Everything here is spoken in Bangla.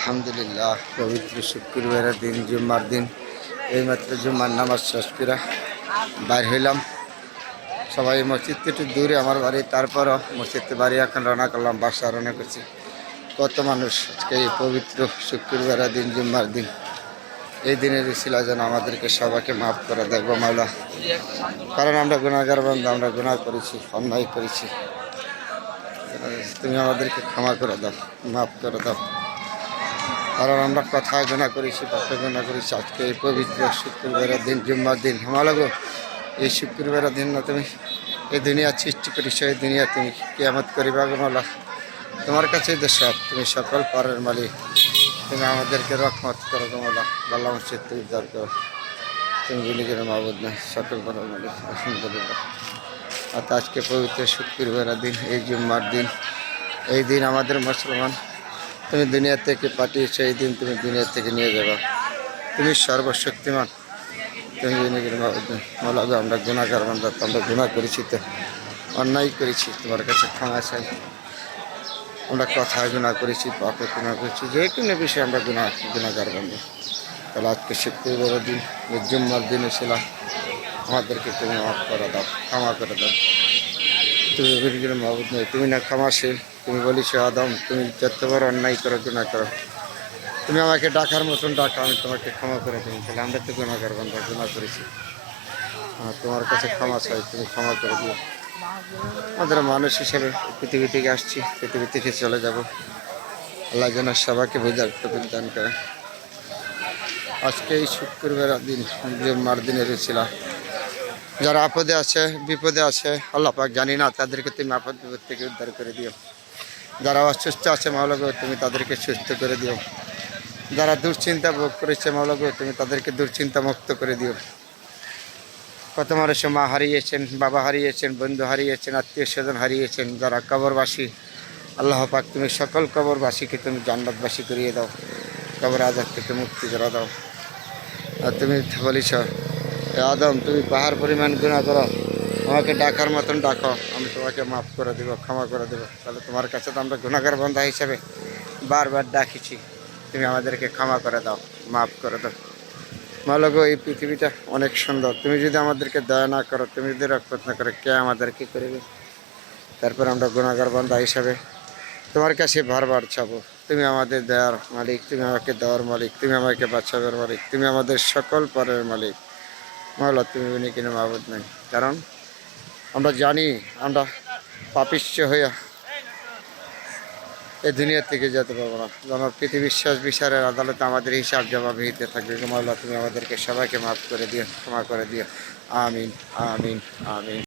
আলহামদুলিল্লাহ পবিত্র শুক্রবারের দিন জুম্মার দিন এইমাত্র জুম্মার নামাজ শেষ করে বাইর হইলাম। সবাই মসজিদ একটু দূরে আমার বাড়ি, তারপরও মসজিদে বাড়ি এখন রওনা করলাম, বাসা রওনা করছি। কত মানুষ আজকে এই পবিত্র শুক্রবারের দিন জুম্মার দিন, এই দিনের ছিল যেন আমাদেরকে সবাইকে মাফ করে দেখবো মাওলা, কারণ আমরা গুনাহগার বান্দা, আমরা গুনাহ করেছি, অন্যায় করেছি। তুমি আমাদেরকে ক্ষমা করে দাও, মাফ করে দাও, কারণ আমরা কথায় গুনাহ করেছি, পথে গুনাহ করেছি। আজকে এই পবিত্র শুক্রবারের দিন জুম্মার দিন হামালাগো, এই শুক্রবারের দিন না তুমি এই দুনিয়া সৃষ্টি করিস, এই দুনিয়া তুমি কিয়ামত করিবা গো মাওলা। তোমার কাছেই তো সব, তুমি সকল পারের মালিক, তুমি আমাদেরকে রহমত করো গো মাওলা। বাল্লা মসজিদ তুমি উদ্ধার করো, তুমি বিলিগের মাবুদ নাই, সকল পারের মালিক। আলহামদুলিল্লাহ। আর আজকে পবিত্র শুক্রবারের দিন, এই জুম্মার দিন, এই দিন আমাদের মুসলমান তুমি দুনিয়া থেকে পাঠিয়েছো, এই দিন তুমি দুনিয়া থেকে নিয়ে যাবা। তুমি সর্বশক্তিমান, তুমি মাওলা গো, আমরা গুনাহগার বান্দা, আমরা গুনাহ করেছি, তো অন্যায় করেছি, তোমার কাছে ক্ষমা চাই। আমরা কথায় গুনাহ করেছি, পাপে গুনাহ করেছি, যে কোনো বিষয়ে আমরা গুনাহগার বান্দা। তাহলে আজকে শুক্রবারের দিন, জুম্মার দিনে ছিলাম, আমাদেরকে তুমি মাফ করে দাও, ক্ষমা করে দাও। তুমি বিলিগের মাবুদ নয়, তুমি না ক্ষমাশীল। তুমি বলিস আদম, তুমি যতবার অন্যায় করো, গুনাহ করো, তুমি আমাকে ডাকার মতন ডাকা, আমি তোমাকে ক্ষমা করে দেবো। তাহলে আমরা তো গুনাহগার বান্দা, গুনাহ করেছি, তোমার কাছে ক্ষমা চাই, তুমি ক্ষমা করে দিও। আমাদের মানুষ হিসেবে পৃথিবী থেকে আসছি, পৃথিবী থেকে চলে যাব। আল্লাহ যেন সবাইকে বোঝার তৌফিক দান করে। আজকে এই শুক্রবারের দিন, জুম্মার দিনে ছিলাম, যারা আপদে আছে, বিপদে আছে, আল্লাহ পাক জানি না, তাদেরকে তুমি আপদ বিপদ থেকে উদ্ধার করে দিও। যারা অসুস্থ আছে মাওলা গো, তুমি তাদেরকে সুস্থ করে দিও। যারা দুশ্চিন্তা ভোগ করেছে মাওলা গো, তুমি তাদেরকে দুশ্চিন্তা মুক্ত করে দিও। কত মানুষ মা হারিয়েছেন, বাবা হারিয়েছেন, বন্ধু হারিয়েছেন, আত্মীয় স্বজন হারিয়েছেন, যারা কবরবাসী, আল্লাহ পাক তুমি সকল কবরবাসীকে তুমি জান্নাতবাসী করিয়ে দাও, কবর আযাব থেকে মুক্তি করে দাও। আর তুমি বলিস আদম, তুমি পাহাড় পরিমাণ গুনাহ করো, আমাকে ডাকার মতন ডাকো, আমি তোমাকে মাফ করে দেবো, ক্ষমা করে দেবো। তাহলে তোমার কাছে তো আমরা গুনাহগার বান্দা হিসেবে বারবার ডাকিছি, তুমি আমাদেরকে ক্ষমা করে দাও, মাফ করে দাও। মাওলা গো, এই পৃথিবীটা অনেক সুন্দর, তুমি যদি আমাদেরকে দয়া না করো, তুমি যদি রক্ষত না করো, কে আমাদেরকে করবে? তারপর আমরা গুনাহগার বান্দা হিসাবে তোমার কাছে বারবার চাবো, তুমি আমাদের দয়ার মালিক, তুমি আমাকে দেওয়ার মালিক, তুমি আমাকে বাঁচাবার মালিক, তুমি আমাদের সকল পরের মালিক। মাওলা তুমি উনি কিনা মাবুদ নাই, কারণ আমরা জানি আমরা পাপিষ্য হইয়া এই দুনিয়া থেকে যেতে পারবো না। আমার পৃথিবীর শেষ বিচারের আদালতে আমাদের হিসাব জবাবদিহিতে থাকবে। মাওলা তুমি আমাদেরকে সবাইকে মাফ করে দিও, ক্ষমা করে দিও। আমিন, আমিন, আমিন।